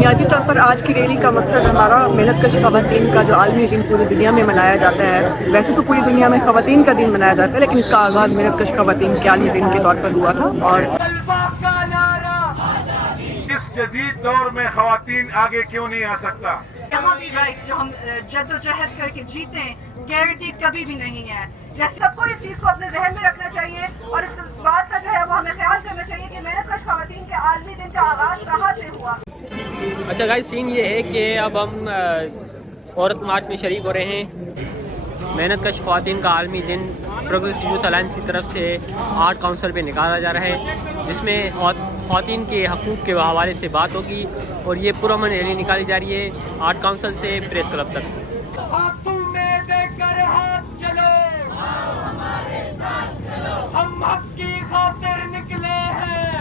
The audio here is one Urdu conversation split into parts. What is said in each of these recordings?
بنیادی طور پر آج کی ریلی کا مقصد ہمارا محنت کش خواتین کا جو عالمی دن پوری دنیا میں منایا جاتا ہے، ویسے تو پوری دنیا میں خواتین کا دن منایا جاتا ہے، لیکن اس کا آغاز محنت کش خواتین کے عالمی دن کے طور پر ہوا تھا۔ اور اس جدید دور میں خواتین آگے کیوں نہیں آ سکتا؟ یہاں بھی رائٹس جو ہم جدوجہد کر کے جیتے ہیں گارنٹیڈ کبھی بھی نہیں ہے۔ جیسے سب کو اس چیز کو اپنے ذہن میں رکھنا چاہیے اور اس بات کا جو ہے وہ ہمیں خیال کرنا چاہیے کہ محنت کش خواتین کے عالمی دن کا آغاز کہاں سے ہوا۔ اچھا گائز، سین یہ ہے کہ اب ہم عورت مارچ میں شریک ہو رہے ہیں۔ محنت کش خواتین کا عالمی دن پروگریسو یوتھ الائنس کی طرف سے آرٹ کونسل پہ نکالا جا رہا ہے، جس میں خواتین کے حقوق کے حوالے سے بات ہوگی اور یہ پرامن ریلی نکالی جا رہی ہے آرٹ کونسل سے پریس کلب تک۔ ہم حق کی خاطر نکلے ہیں،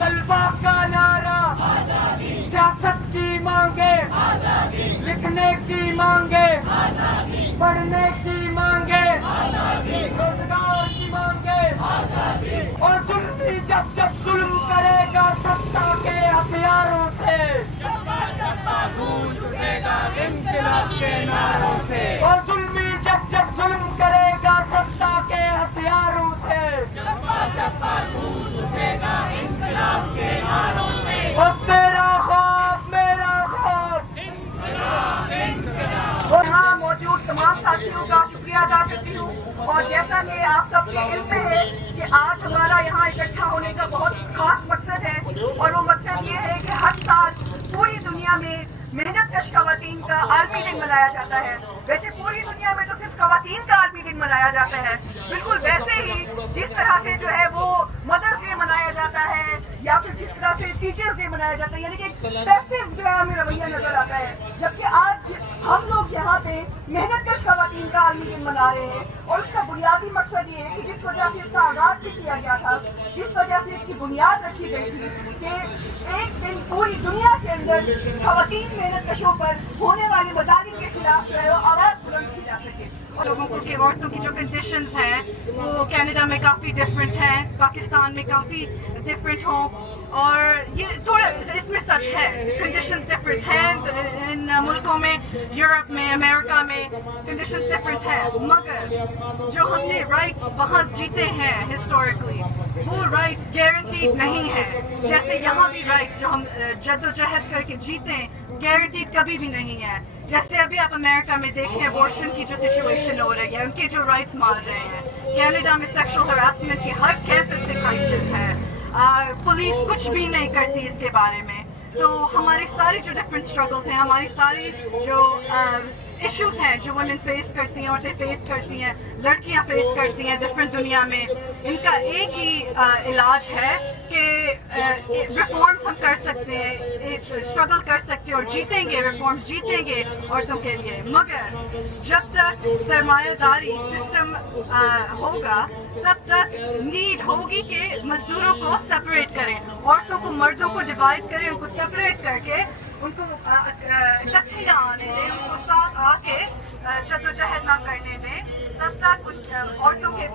طلبہ کا نعرہ، سیاست کی مانگے، لکھنے کی مانگے، پڑھنے کی مانگے، روزگار کی مانگے، اور ظلمی جب جب ظلم کرے گا ستا کے ہتھیاروں سے، گونج اٹھے گا انقلاب کے نعروں سے، اور ظلمی جب جب ظلم کرے گا ستا کے ہتھیاروں سے، گونج اٹھے گا انقلاب کے نعروں سے، اور تیرا خواب میرا خواب، اور یہاں موجود تمام ساتھیوں کا شکریہ ادا کرتی ہوں۔ اور جیسا کہ آپ سب کے علم میں ہے کہ آج ہمارا یہاں اکٹھا ہونے کا بہت خاص مقصد ہے، اور وہ مقصد یہ ہے کہ ہر سال پوری دنیا میں محنت کش خواتین کا عالمی دن منایا جاتا ہے۔ ویسے پوری دنیا میں تو صرف خواتین کا عالمی دن منایا جاتا ہے، بالکل ویسے ہی جس طرح سے جو ہے وہ مدرس ڈے منایا جاتا ہے یا پھر جس طرح سے ٹیچرز ڈے منایا جاتا ہے، یعنی کہ پیسو جو ہے ہمیں رویہ نظر آتا ہے، جبکہ آج ہم لوگ یہاں پہ محنت کش خواتین کا عالمی دن منا رہے ہیں۔ اور اس کا بنیادی مقصد یہ ہے کہ جس وجہ سے اس کا آغاز بھی کیا گیا تھا، جس وجہ سے اس کی بنیاد رکھی گئی تھی کہ ایک دن پوری دنیا کے اندر خواتین محنت کشوں پر ہونے والی مظالم کے خلاف جو ہے وہ آواز بلند کی جا سکے۔ اور لوگوں کو کہ عورتوں کی جو کنڈیشنز ہیں وہ کینیڈا میں کافی ڈفرینٹ ہیں، پاکستان میں کافی ڈفرینٹ ہوں، اور یہ تھوڑا اس میں سچ ہے، کنڈیشنز ڈفرینٹ ہیں ان ملکوں میں، یورپ میں، امریکہ میں کنڈیشنز ڈفرینٹ ہیں، مگر جو ہم نے رائٹس وہاں جیتے ہیں ہسٹوریکلی وہ رائٹس گارنٹیڈ نہیں ہیں۔ جیسے یہاں بھی رائٹس جو ہم جدوجہد کر کے جیتے ہیں گارنٹیڈ کبھی بھی نہیں ہے۔ جیسے ابھی آپ امریکہ میں دیکھیں ابورشن کی جو سچویشن ہو رہی ہے، ان کے جو رائٹس مان رہے ہیں، کینیڈا میں سیکشل ہراسمنٹ کی ہر کیمپس پہ کرائسس ہے، پولیس کچھ بھی نہیں کرتی اس کے بارے میں۔ تو ہماری ساری جو ڈفرینٹ اسٹرگلس ہیں، ہماری ساری جو ایشوز ہیں جو وومن فیس کرتی ہیں، عورتیں فیس کرتی ہیں، لڑکیاں فیس کرتی ہیں ڈفرینٹ دنیا میں، ان کا ایک ہی علاج ہے کہ ریفارمز ہم کر سکتے ہیں، اسٹرگل کر سکتے ہیں اور جیتیں گے، ریفارمز جیتیں گے عورتوں کے لیے، مگر جب تک سرمایہ داری سسٹم ہوگا تب تک نیڈ ہوگی کہ مزدوروں کو سپریٹ کریں، عورتوں کو مردوں کو ڈیوائڈ کریں، ان کو سپریٹ کر کے ان کو اکٹھے نہ آنے دیں، ان کو ساتھ آ کے جدوجہد نہ کرنے دیں، تب تک عورتوں کے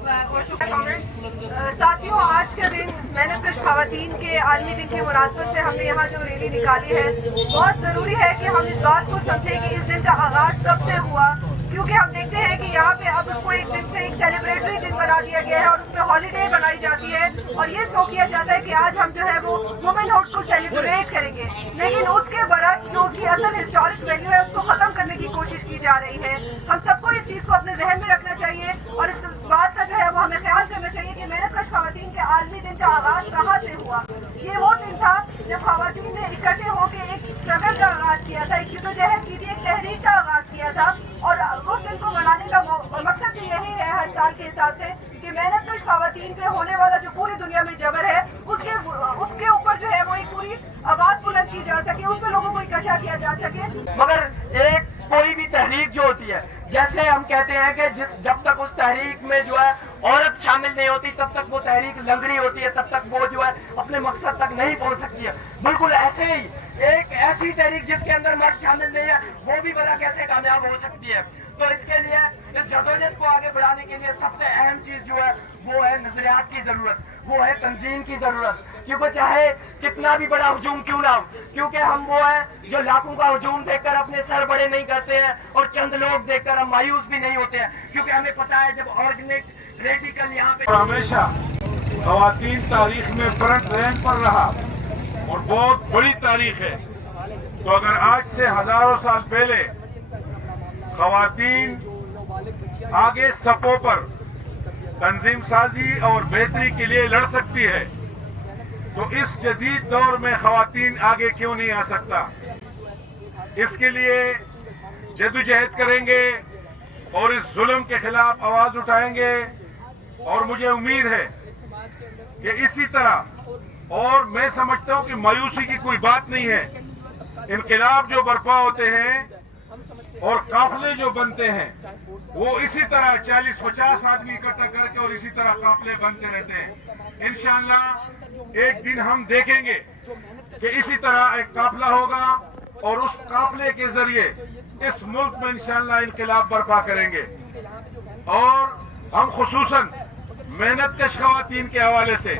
ساتھیوں، آج کا دن محنت کش خواتین کے عالمی دن کی مناسبت سے ہم نے یہاں جو ریلی نکالی ہے، بہت ضروری ہے کہ ہم اس بات کو سمجھیں کہ اس دن کا آغاز کب سے ہوا، کیونکہ ہم دیکھتے ہیں کہ یہاں پہ اب اس کو ایک دن سے ایک سیلیبریٹری دن بنا دیا گیا ہے اور اس میں ہالیڈے بنائی جاتی ہے اور یہ شو کیا جاتا ہے کہ آج ہم جو ہے وہ وومن ہوڈ کو سیلیبریٹ کریں گے، لیکن اس کے برعکس جو اس کی اصل ہسٹورک ویلیو ہے اس کو ختم کرنے کی کوشش کی جا رہی ہے۔ ہم سب کو اس چیز کو اپنے ذہن میں رکھنا چاہیے اور اس بات کا جو ہے وہ ہمیں خیال کرنا چاہیے کہ محنت کش خواتین کے عالمی دن کا آغاز کہاں سے ہوا۔ یہ وہ دن تھا جب خواتین نے اکٹھے ہو کے ایک اسٹرگل کا آغاز کیا تھا، ایک جدوجہد کی تھی، ایک تحریک کا آغاز کیا تھا، اور اس دن کو منانے کا مقصد بھی یہی ہے ہر سال کے حساب سے کہ محنت کش خواتین پہ ہونے والا جو پوری دنیا میں جبر ہے اس کے اوپر جو ہے وہ ایک پوری آواز بلند کی جا سکے، اس پہ لوگوں کو اکٹھا کیا جا سکے۔ مگر ایک کوئی بھی تحریک جو ہوتی ہے، جیسے ہم کہتے ہیں کہ جب تک اس تحریک میں جو ہے عورت شامل نہیں ہوتی تب تک وہ تحریک لنگڑی ہوتی ہے, تب تک وہ جو ہے اپنے مقصد تک نہیں پہنچ سکتی ہے. بالکل ایسے ہی ایک ایسی تحریک جس کے اندر مرد شامل نہیں ہے وہ بھی بڑا کیسے کامیاب ہو سکتی ہے. تو اس کے لیے اس جدوجہد کو آگے بڑھانے کے لیے سب سے اہم چیز جو ہے وہ ہے نظریات کی ضرورت, وہ ہے تنظیم کی ضرورت. کیونکہ چاہے کتنا بھی بڑا ہجوم کیوں نہ ہو, کیونکہ ہم وہ ہیں جو لاکھوں کا ہجوم دیکھ کر اپنے سر بڑے نہیں کرتے ہیں اور چند لوگ دیکھ کر ہم مایوس بھی نہیں ہوتے ہیں, کیونکہ ہمیں پتا ہے جب آرگینک ریڈیکل یہاں پہ ہمیشہ خواتین تاریخ میں فرنٹ رینک پر رہا اور بہت بڑی تاریخ ہے. تو اگر آج سے ہزاروں سال پہلے خواتین آگے صفوں پر تنظیم سازی اور بہتری کے لیے لڑ سکتی ہے تو اس جدید دور میں خواتین آگے کیوں نہیں آ سکتا. اس کے لیے جدوجہد کریں گے اور اس ظلم کے خلاف آواز اٹھائیں گے, اور مجھے امید ہے کہ اسی طرح, اور میں سمجھتا ہوں کہ مایوسی کی کوئی بات نہیں ہے, انقلاب جو برپا ہوتے ہیں اور قافلے جو بنتے ہیں وہ اسی طرح 40-50 آدمی اکٹھا کر کے اور اسی طرح قافلے بنتے رہتے ہیں. انشاءاللہ ایک دن ہم دیکھیں گے کہ اسی طرح ایک قافلہ ہوگا اور اس قافلے کے ذریعے اس ملک میں انشاءاللہ انقلاب برپا کریں گے. اور ہم خصوصاً محنت کش خواتین کے حوالے سے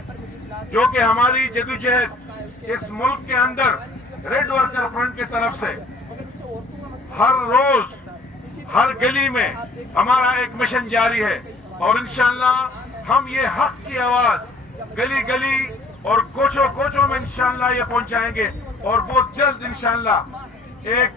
جو کہ ہماری جدوجہد اس ملک کے اندر ریڈ ورکر فرنٹ کی طرف سے ہر روز ہر گلی میں ہمارا ایک مشن جاری ہے, اور انشاءاللہ ہم یہ حق کی آواز گلی گلی اور کوچوں کوچوں میں انشاءاللہ یہ پہنچائیں گے, اور بہت جلد انشاءاللہ ایک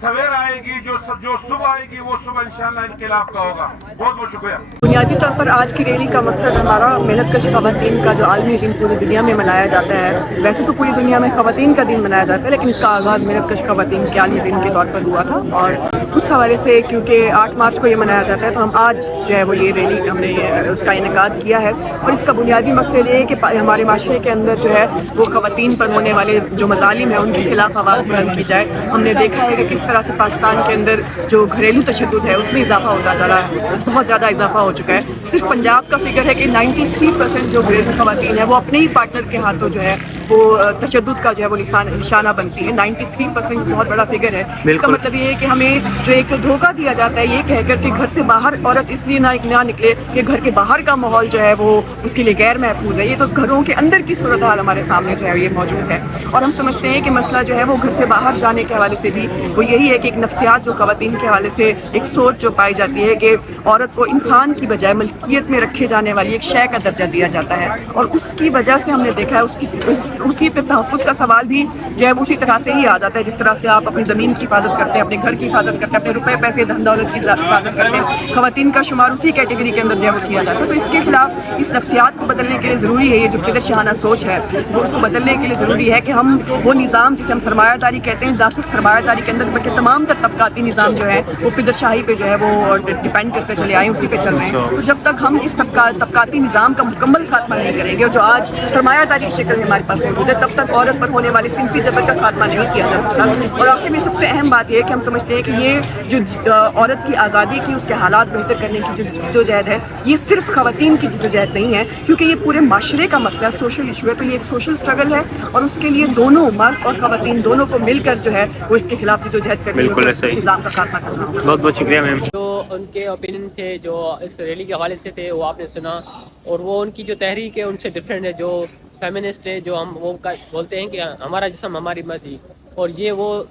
سویر آئے گی جو صبح آئے گی وہ صبح انشاءاللہ انقلاب کا ہوگا. بہت بہت شکریہ. بنیادی طور پر آج کی ریلی کا مقصد ہمارا محنت کش خواتین کا جو عالمی دن پوری دنیا میں منایا جاتا ہے, ویسے تو پوری دنیا میں خواتین کا دن منایا جاتا ہے لیکن اس کا آغاز محنت کش خواتین کے عالمی دن کے طور پر ہوا تھا, اور اس حوالے سے کیونکہ 8 مارچ کو یہ منایا جاتا ہے تو ہم آج جو ہے وہ یہ ریلی ہم نے اس کا انعقاد کیا ہے. اور اس کا بنیادی مقصد یہ ہے کہ ہمارے معاشرے کے اندر جو ہے وہ خواتین پر ہونے والے جو مظالم ہیں ان کے خلاف آواز بلند کی جائے. ہم نے دیکھا ہے کہ کس طرح سے پاکستان کے اندر جو گھریلو تشدد ہے اس میں اضافہ ہوتا جا رہا ہے, بہت زیادہ اضافہ ہو چکا ہے. صرف پنجاب کا فگر ہے کہ 93% جو گھریلو خواتین ہیں وہ اپنے ہی پارٹنر کے ہاتھوں جو ہے وہ تشدد کا جو ہے وہ نشانہ بنتی ہے. 93% بہت بڑا فگر ہے. اس کا مطلب یہ ہے کہ ہمیں جو ایک دھوکہ دیا جاتا ہے یہ کہہ کر کہ گھر سے باہر عورت اس لیے نہ نکلے کہ گھر کے باہر کا ماحول جو ہے وہ اس کے لیے غیر محفوظ ہے. یہ تو گھروں کے اندر کی صورتحال ہمارے سامنے جو ہے یہ موجود ہے, اور ہم سمجھتے ہیں کہ مسئلہ جو ہے وہ گھر سے باہر جانے کے حوالے سے بھی وہ یہی ہے کہ ایک نفسیات جو خواتین کے حوالے سے ایک سوچ جو پائی جاتی ہے کہ عورت کو انسان کی بجائے ملکیت میں رکھے جانے والی ایک شے کا درجہ دیا جاتا ہے, اور اس کی وجہ سے ہم نے دیکھا ہے اس کی تحفظ کا سوال بھی جو ہے اسی طرح سے ہی آ جاتا ہے جس طرح سے آپ اپنی زمین کی حفاظت کرتے ہیں, اپنے گھر کی حفاظت کرتے ہیں, اپنے روپے پیسے دھن دولت کی حفاظت کرتے ہیں. خواتین کا شمار اسی کیٹیگری کے اندر جو ہے وہ کیا جاتا ہے. تو اس کے خلاف اس نفسیات کو بدلنے کے لیے ضروری ہے, یہ جو پدر شاہانہ سوچ ہے وہ اس کو بدلنے کے لیے ضروری ہے کہ ہم وہ نظام جسے ہم سرمایہ داری کہتے ہیں, صرف سرمایہ داری کے اندر بلکہ تمام تر طبقاتی نظام جو ہے وہ پدر شاہی پہ جو ہے وہ ڈیپینڈ کرتے چلے آئے, اسی پہ چل رہے ہیں. تو جب تک ہم اس طبقاتی نظام کا مکمل خاتمہ نہیں کریں گے, اور جو آج سرمایہ داری کی شکل میں ہمارے پاس موجود ہے, تب تک عورت پر ہونے والی صنفی جبر کا خاتمہ نہیں کیا جا سکتا. اور آخر میں سب سے اہم بات یہ ہے کہ ہم سمجھتے ہیں کہ یہ جو عورت کی آزادی کی اس کے حالات بہتر کرنے کی جو جدوجہد ہے یہ صرف خواتین کی جدوجہد نہیں ہے, کیونکہ یہ پورے معاشرے کا مسئلہ سوشل ایشو ہے. تو یہ ایک سوشل اسٹرگل ہے اور اس کے لیے دونوں مرد اور خواتین دونوں کو مل کر جو ہے وہ اس کے خلاف جدوجہد کرنی ہے, اس نظام کا خاتمہ کرنا. بہت بہت شکریہ میم. جو ان کے اوپینین تھے جو اس ریلی کے حوالے سے تھے وہ آپ نے سنا, اور وہ ان کی جو تحریک ہے ان سے ڈفرینٹ ہے. جو فیمنسٹ ہے جو ہم وہ بولتے ہیں کہ ہمارا جسم ہماری مرضی, اور یہ وہ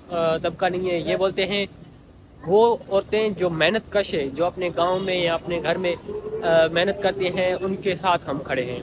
طبقہ نہیں ہے. یہ بولتے ہیں وہ عورتیں جو محنت کش ہے, جو اپنے گاؤں میں یا اپنے گھر میں محنت کرتے ہیں, ان کے ساتھ ہم کھڑے ہیں.